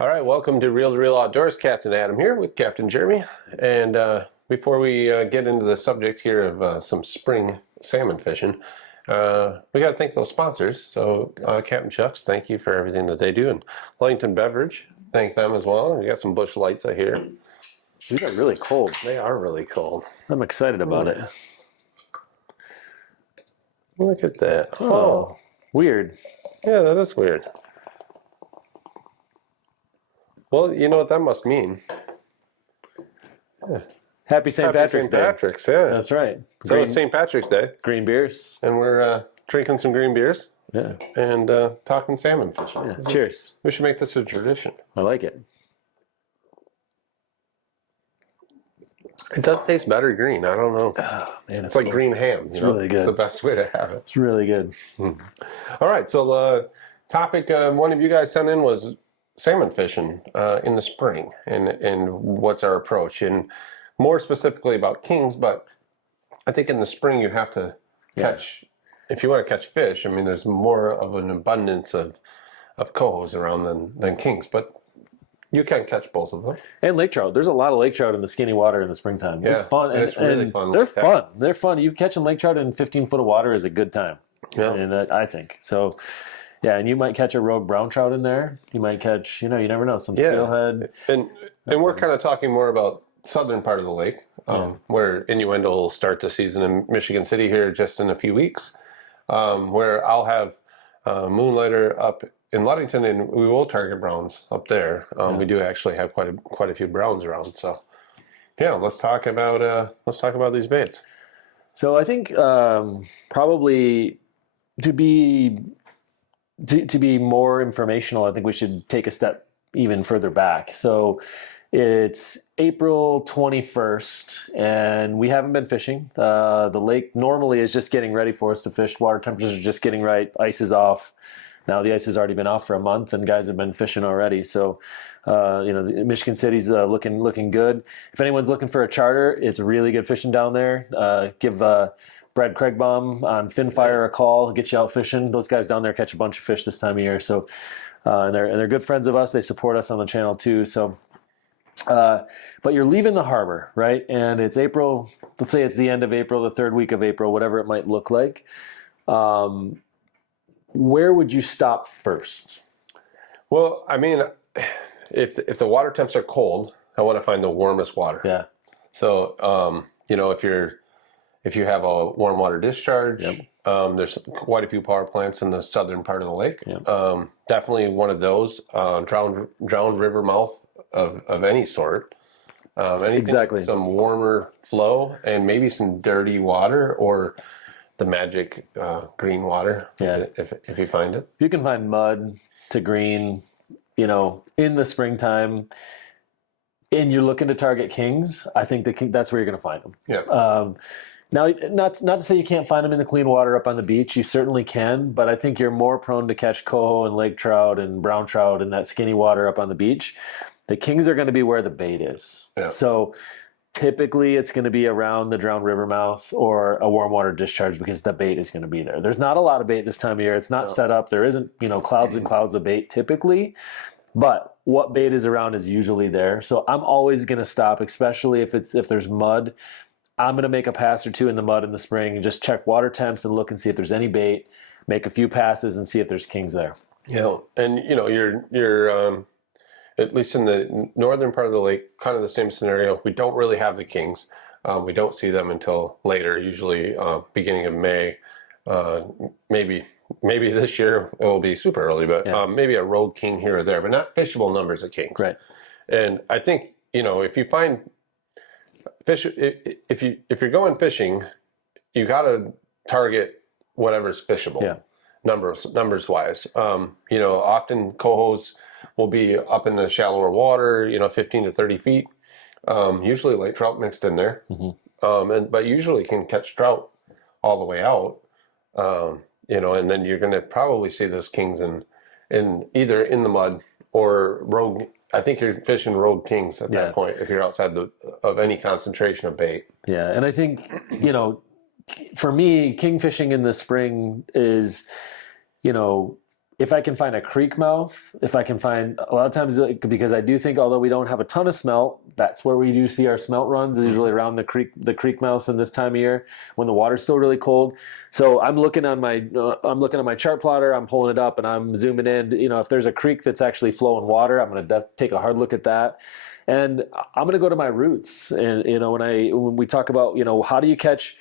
All right, welcome to Reel Outdoors. Captain Adam here with Captain Jeremy. And before we get into the subject here of some spring salmon fishing, we got to thank those sponsors. So Captain Chuck's, thank you for everything that they do. And Ludington Beverage, thank them as well. We got some Bush Lights I hear. These are really cold. They are really cold. I'm excited about it. Look at that. Oh, weird. Yeah, that is weird. Well, you know what that must mean. Yeah. Happy St. Patrick's Day. St. Patrick's, yeah. That's right. So it's St. Patrick's Day. Green beers. And we're drinking some green beers. Yeah. And talking salmon fishing. Yeah. Cheers. We should make this a tradition. I like it. It does taste better green. I don't know. Oh, man, it's like green ham. It's really good. It's the best way to have it. It's really good. All right. So the topic one of you guys sent in was salmon fishing in the spring and what's our approach, and more specifically about kings. But I think in the spring you have to catch, if you want to catch fish, I mean, there's more of an abundance of cohos around than kings, but you can catch both of them. And lake trout. There's a lot of lake trout in the skinny water in the springtime. Yeah, it's fun. and it's really fun. They're fun. They're fun. You catching lake trout in 15 foot of water is a good time. Yeah. And I think. So, yeah, and you might catch a rogue brown trout in there. You might catch, you never know, some steelhead. And we're kind of talking more about southern part of the lake, where innuendo will start the season in Michigan City here just in a few weeks, where I'll have Moonlighter up in Ludington, and we will target browns up there. We do actually have quite a few browns around. So, yeah, let's talk about these baits. So I think probably to be more informational, I think we should take a step even further back. So it's April 21st, and we haven't been fishing. The lake normally is just getting ready for us to fish. Water temperatures are just getting right. Ice is off. Now the ice has already been off for a month, and guys have been fishing already. So, Michigan City's looking good. If anyone's looking for a charter, it's really good fishing down there. Give Brad Craigbaum on Finfire a call, get you out fishing. Those guys down there catch a bunch of fish this time of year. So, and they're good friends of us. They support us on the channel too. So, but you're leaving the harbor, right? And it's April. Let's say it's the end of April, the third week of April, whatever it might look like. Where would you stop first? Well, I mean, if the water temps are cold, I want to find the warmest water. Yeah. So, if you have a warm water discharge, there's quite a few power plants in the southern part of the lake. Yep. Definitely one of those, drowned river mouth of any sort. Exactly. Some warmer flow and maybe some dirty water or the magic green water. Yeah. If you find it. If you can find mud to green, in the springtime, and you're looking to target kings, I think that's where you're going to find them. Yeah. Now, not to say you can't find them in the clean water up on the beach. You certainly can, but I think you're more prone to catch coho and lake trout and brown trout in that skinny water up on the beach. The kings are going to be where the bait is. Yeah. So typically it's going to be around the drowned river mouth or a warm water discharge because the bait is going to be there. There's not a lot of bait this time of year. It's not set up. There isn't, clouds and clouds of bait typically, but what bait is around is usually there. So I'm always going to stop, especially if there's mud. I'm going to make a pass or two in the mud in the spring and just check water temps and look and see if there's any bait, make a few passes and see if there's kings there. Yeah. And you're at least in the northern part of the lake, kind of the same scenario. We don't really have the kings. We don't see them until later, usually beginning of May. Maybe this year it will be super early, but maybe a rogue king here or there, but not fishable numbers of kings. Right. And I think, if you find fish, if you're going fishing, you got to target whatever's fishable. Yeah. Numbers wise. Often cohos will be up in the shallower water, 15 to 30 feet. Usually lake trout mixed in there. Mm-hmm. But usually can catch trout all the way out. And then you're going to probably see those kings in either in the mud or rogue. I think you're fishing rogue kings at that point if you're outside of any concentration of bait. Yeah, and I think, for me, king fishing in the spring is, if I can find a creek mouth, if I can find a lot of times, because I do think although we don't have a ton of smelt, that's where we do see our smelt runs is usually around the creek mouths in this time of year when the water's still really cold. So I'm looking on my chart plotter, I'm pulling it up and I'm zooming in. You know, if there's a creek that's actually flowing water, I'm going to take a hard look at that. And I'm going to go to my roots. And, you know, when we talk about, you know, how do you catch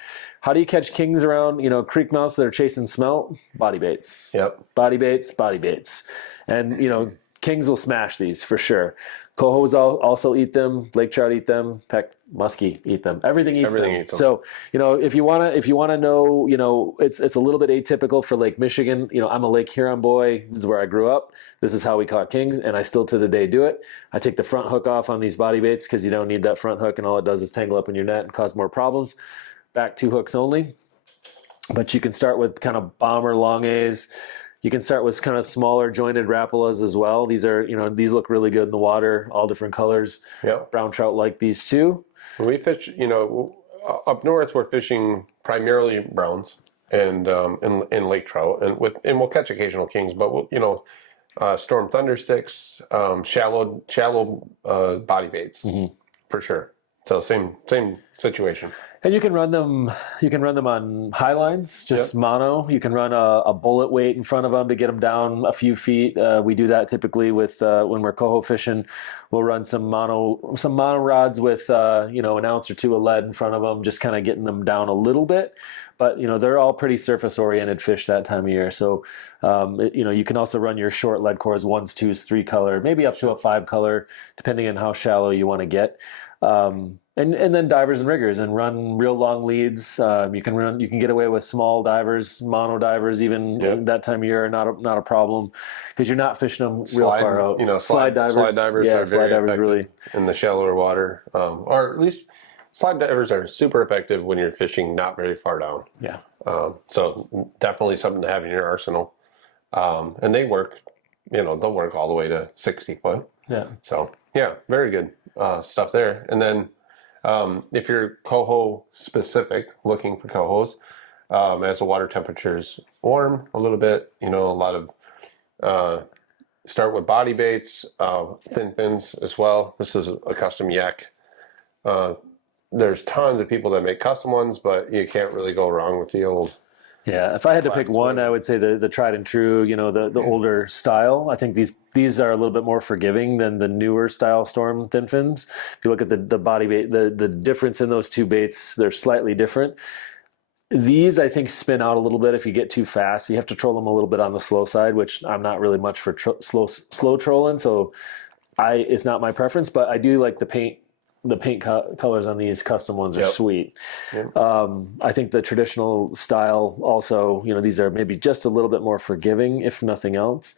kings around, you know, creek mouths that are chasing smelt? Body baits. Yep. Body baits. And, you know, kings will smash these for sure. Cohos also eat them. Lake trout eat them. Heck, muskie eat them. Everything eats them. So, you know, if you wanna know, you know, it's a little bit atypical for Lake Michigan. You know, I'm a Lake Huron boy. This is where I grew up. This is how we caught kings, and I still to the day do it. I take the front hook off on these body baits because you don't need that front hook, and all it does is tangle up in your net and cause more problems. Back 2 hooks only. But you can start with kind of bomber long A's. You can start with kind of smaller jointed rapalas as well. These are, you know, these look really good in the water, all different colors. Yep. Brown trout like these too. We fish, you know, up north we're fishing primarily browns and lake trout, and we'll catch occasional kings, but we'll, you know, storm thunder sticks, shallow body baits for sure. So same situation. And you can run them on high lines, just mono. You can run a bullet weight in front of them to get them down a few feet. We do that typically with when we're coho fishing. We'll run some mono rods with you know, an ounce or two of lead in front of them, just kind of getting them down a little bit. But you know, they're all pretty surface oriented fish that time of year. So you know, you can also run your short lead cores, 1s, 2s, 3 color, maybe up to a 5 color, depending on how shallow you want to get. And then divers and riggers, and run real long leads. You can get away with small divers, mono divers, even that time of year, not a problem, because you're not fishing them real far out. You know, slide divers are very effective really in the shallower water, or at least slide divers are super effective when you're fishing not very far down. Yeah. So definitely something to have in your arsenal, and they work. You know, they'll work all the way to 60 foot. Yeah. So yeah, very good stuff there. And then if you're coho specific, looking for cohos, as the water temperature's warm a little bit, you know, a lot of start with body baits, thin fins as well. This is a custom yak. There's tons of people that make custom ones, but you can't really go wrong with the old. Yeah, if I had to pick one, I would say the tried and true, you know, the older style. I think these are a little bit more forgiving than the newer style storm thin fins. If you look at the body bait, the difference in those two baits, they're slightly different. These, I think, spin out a little bit if you get too fast. You have to troll them a little bit on the slow side, which I'm not really much for slow trolling, so it's not my preference, but I do like the paint colors on these custom ones are sweet. Yep. I think the traditional style also, you know, these are maybe just a little bit more forgiving, if nothing else.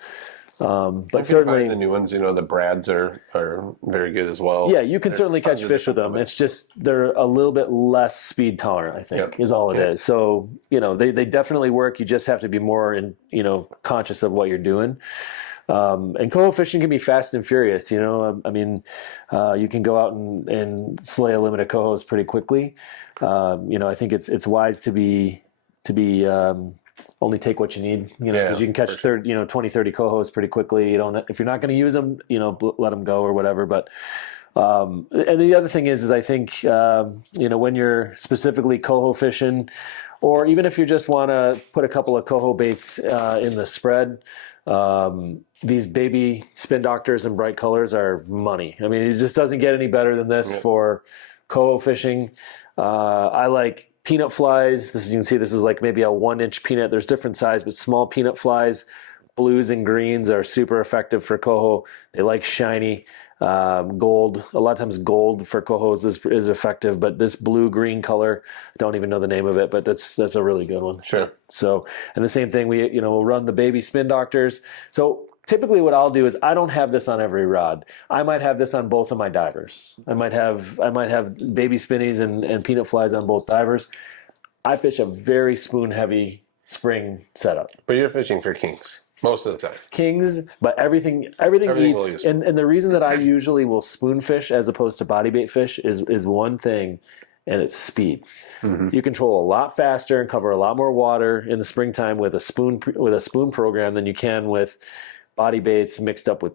But certainly the new ones, you know, the brads are very good as well. Yeah, you can certainly catch fish with them. It's just they're a little bit less speed tolerant, I think, is all it is. So, you know, they definitely work. You just have to be more conscious of what you're doing. And coho fishing can be fast and furious, you know. I mean, you can go out and slay a limit of cohos pretty quickly. You know, I think it's wise to be only take what you need, you know, because you can catch 20, 30 cohos pretty quickly. You don't, if you're not going to use them, you know, let them go or whatever. But and the other thing is I think you know, when you're specifically coho fishing, or even if you just want to put a couple of coho baits in the spread. These baby spin doctors and bright colors are money. I mean, it just doesn't get any better than this for coho fishing. I like peanut flies. You can see this is like maybe a 1-inch peanut. There's different size, but small peanut flies, blues and greens are super effective for coho. They like shiny. Gold, a lot of times gold for cohos is effective, but this blue-green color, I don't even know the name of it, but that's a really good one. Sure. So, and the same thing, we'll run the baby spin doctors. So typically what I'll do is I don't have this on every rod. I might have this on both of my divers. I might have baby spinnies and peanut flies on both divers. I fish a very spoon-heavy spring setup. But you're fishing for kings. Most of the time. Kings, but everything eats. And the reason that I usually will spoon fish as opposed to body bait fish is one thing. and it's speed. You control a lot faster and cover a lot more water in the springtime with a spoon program than you can with body baits mixed up with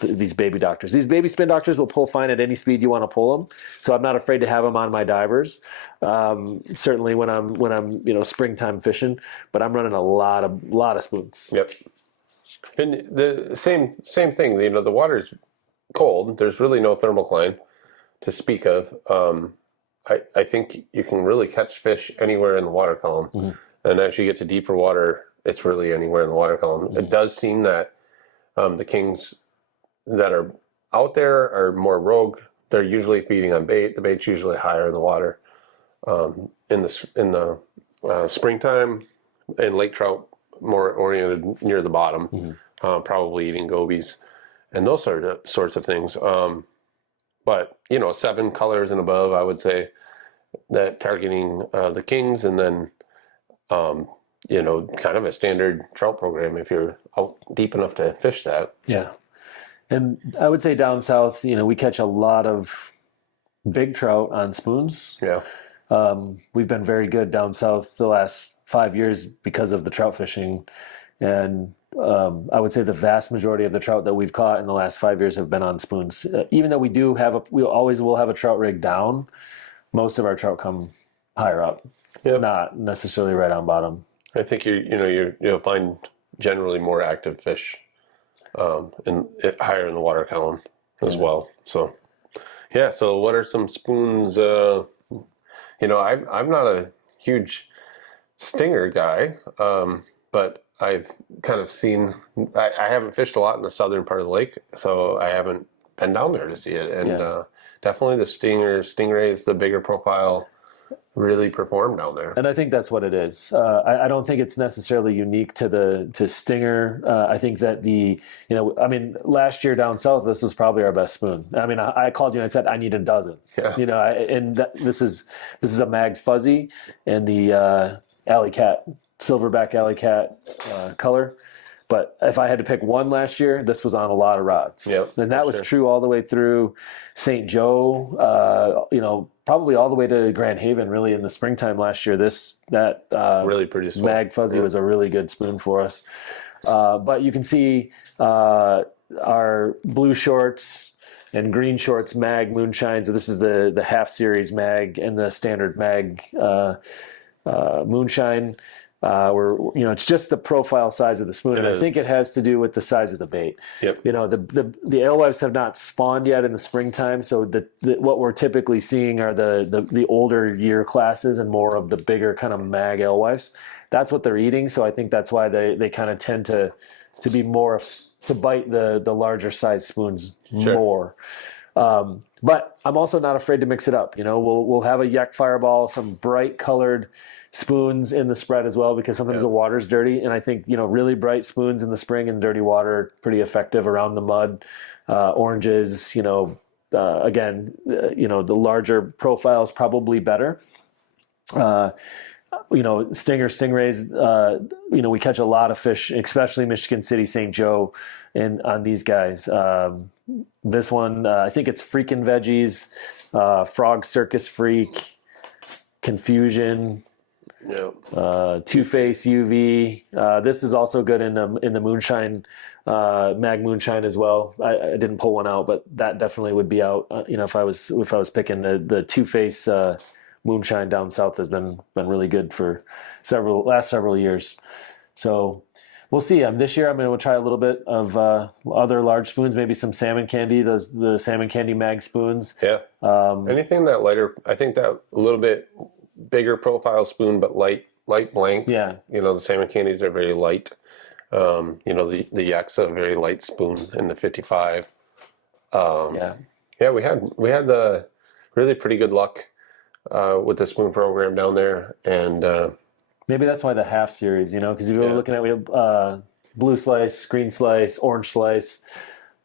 these baby doctors. These baby spin doctors will pull fine at any speed you want to pull them. So I'm not afraid to have them on my divers. Certainly when I'm springtime fishing, but I'm running a lot of spoons. Yep. And the same thing. The water's cold. There's really no thermocline to speak of. I think you can really catch fish anywhere in the water column. And as you get to deeper water, it's really anywhere in the water column. It does seem that the kings that are out there are more rogue. They're usually feeding on bait. The bait's usually higher in the water. In the springtime, and lake trout more oriented near the bottom, probably eating gobies and those sorts of things. But 7 colors and above, I would say that targeting the kings, and then kind of a standard trout program if you're out deep enough to fish that. Yeah. And I would say down south, we catch a lot of big trout on spoons. Yeah. We've been very good down south the last 5 years because of the trout fishing. And I would say the vast majority of the trout that we've caught in the last 5 years have been on spoons. Even though we always will have a trout rig down, most of our trout come higher up, not necessarily right on bottom. I think you'll find generally more active fish higher in the water column as well. So yeah. So what are some spoons? I'm not a huge stinger guy, but I've kind of seen. I haven't fished a lot in the southern part of the lake, so I haven't been down there to see it. And definitely the stingrays, the bigger profile, really perform down there. And I think that's what it is. I don't think it's necessarily unique to stinger. I think that last year down south, this was probably our best spoon. I mean, I called you and I said, I need a dozen, this is a mag fuzzy and the alley cat, silverback alley cat color. But if I had to pick one last year, this was on a lot of rods. Yep, and that was true all the way through St. Joe, probably all the way to Grand Haven, really, in the springtime last year. Really pretty spoon. Mag Fuzzy was a really good spoon for us. But you can see our blue shorts and green shorts mag moonshine. So this is the half series mag and the standard mag moonshine. It's just the profile size of the spoon, and I think it has to do with the size of the bait. Yep. The alewives have not spawned yet in the springtime, so what we're typically seeing are the older year classes and more of the bigger kind of mag alewives. That's what they're eating, so I think that's why they kind of tend to be more to bite the larger size spoons more. But I'm also not afraid to mix it up. We'll have a yak fireball, some bright colored spoons in the spread as well, because sometimes the water's dirty, and I think really bright spoons in the spring and dirty water are pretty effective around the mud. Oranges, again, the larger profile is probably better. Stingrays, we catch a lot of fish, especially Michigan City, St. Joe, on these guys. This one, I think it's Freakin' Veggies, Frog Circus Freak, Confusion. Two-Face UV. This is also good in the moonshine, mag moonshine as well. I didn't pull one out, but that definitely would be out. If I was picking the Two-Face moonshine down south has been really good for last several years. So we'll see. This year I'm going to try a little bit of other large spoons, maybe some salmon candy. The salmon candy mag spoons. Yeah. Anything that lighter. I think that a little bit bigger profile spoon, but light blank. Yeah. The salmon candies are very light. The yak's a very light spoon in the 55. Yeah, we had the really pretty good luck with the spoon program down there, and maybe that's why the half series, because if you were looking at, we have blue slice, green slice, orange slice.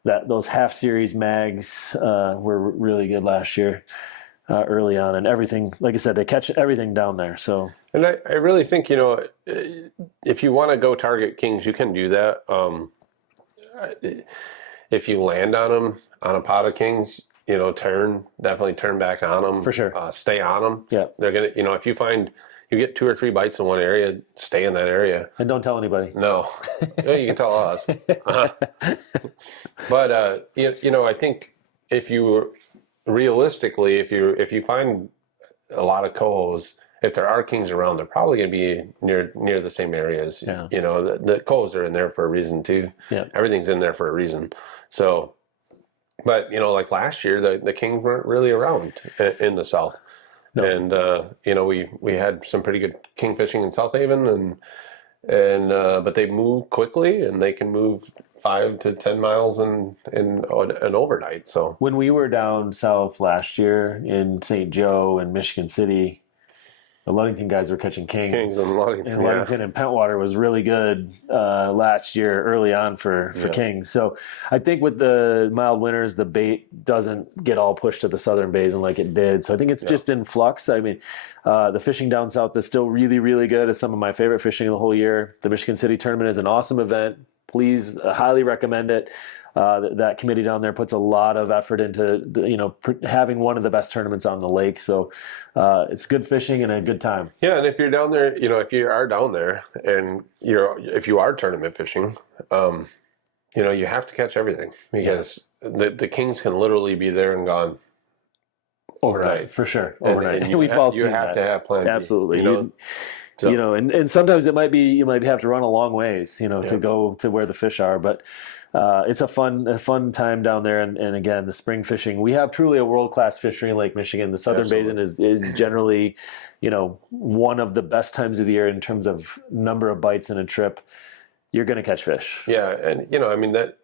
Those half series mags were really good last year. Early on, and everything, like I said, they catch everything down there. So, and I really think if you want to go target kings, you can do that. If you land on them on a pot of kings, definitely turn back on them. For sure. Stay on them. Yeah. They're going to, if you find you get 2 or 3 bites in one area, stay in that area. And don't tell anybody. No. Yeah, you can tell us. But, I think realistically, if you find a lot of cohos, if there are kings around, they're probably going to be near the same areas. Yeah. The cohos are in there for a reason too. Yeah. Everything's in there for a reason. So, but like last year, the kings weren't really around in the south. No. And we had some pretty good king fishing in South Haven, but they move quickly, and they can move 5 to 10 miles in an overnight. So when we were down south last year in St. Joe and Michigan City, the Ludington guys were catching kings. Kings in Ludington, and Ludington and Pentwater was really good last year early on for kings. So I think with the mild winters, the bait doesn't get all pushed to the southern basin like it did. So I think it's just in flux. I mean, the fishing down south is still really, really good. It's some of my favorite fishing of the whole year. The Michigan City tournament is an awesome event. Please highly recommend it. That committee down there puts a lot of effort into having one of the best tournaments on the lake. So it's good fishing and a good time. Yeah, and if you're down there, if you are down there and if you are tournament fishing, you have to catch everything, because the kings can literally be there and gone overnight. For sure, overnight. And you have to have plan B. Absolutely. And sometimes you might have to run a long ways, to go to where the fish are, but. It's a fun time down there, and again, the spring fishing. We have truly a world-class fishery in Lake Michigan. The Southern Basin is generally, one of the best times of the year in terms of number of bites in a trip. You're going to catch fish. Yeah, and that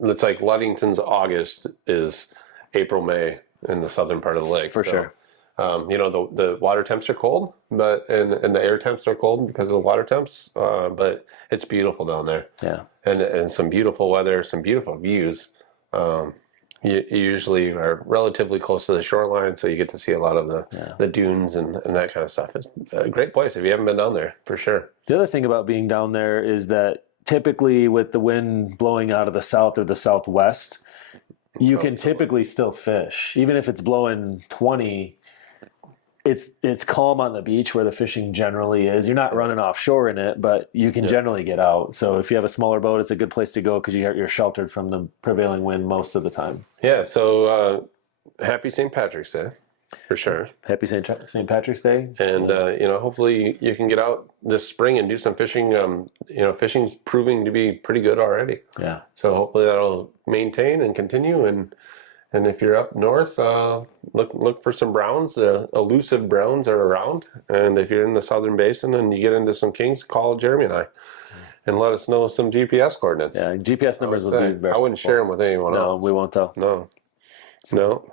it's like Ludington's August is April, May in the southern part of the lake. For sure. The water temps are cold, but and the air temps are cold because of the water temps. But it's beautiful down there. Yeah. And some beautiful weather, some beautiful views. You usually are relatively close to the shoreline, so you get to see a lot of the dunes and that kind of stuff. It's a great place if you haven't been down there, for sure. The other thing about being down there is that typically with the wind blowing out of the south or the southwest, you can typically still fish. Even if it's blowing 20, it's calm on the beach where the fishing generally is. You're not running offshore in it, but you can generally get out. So if you have a smaller boat, it's a good place to go because you're sheltered from the prevailing wind most of the time. Yeah, so happy St. Patrick's Day, for sure. Happy St. Patrick's Day. And, hopefully you can get out this spring and do some fishing. Fishing's proving to be pretty good already. Yeah. So hopefully that'll maintain and continue. And if you're up north, look for some browns. Elusive browns are around. And if you're in the southern basin and you get into some kings, call Jeremy and I and let us know some GPS coordinates. Yeah, GPS numbers would be very I wouldn't share them with anyone else. No, we won't tell. No,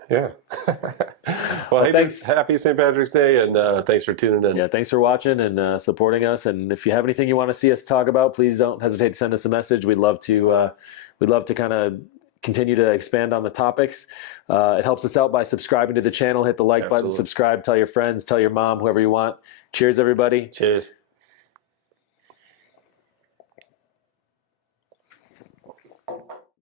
yeah. Well, thanks. Happy St. Patrick's Day, and thanks for tuning in. Yeah, thanks for watching and supporting us. And if you have anything you want to see us talk about, please don't hesitate to send us a message. We'd love to kind of continue to expand on the topics. It helps us out by subscribing to the channel. Hit the like button, subscribe, tell your friends, tell your mom, whoever you want. Cheers, everybody. Cheers.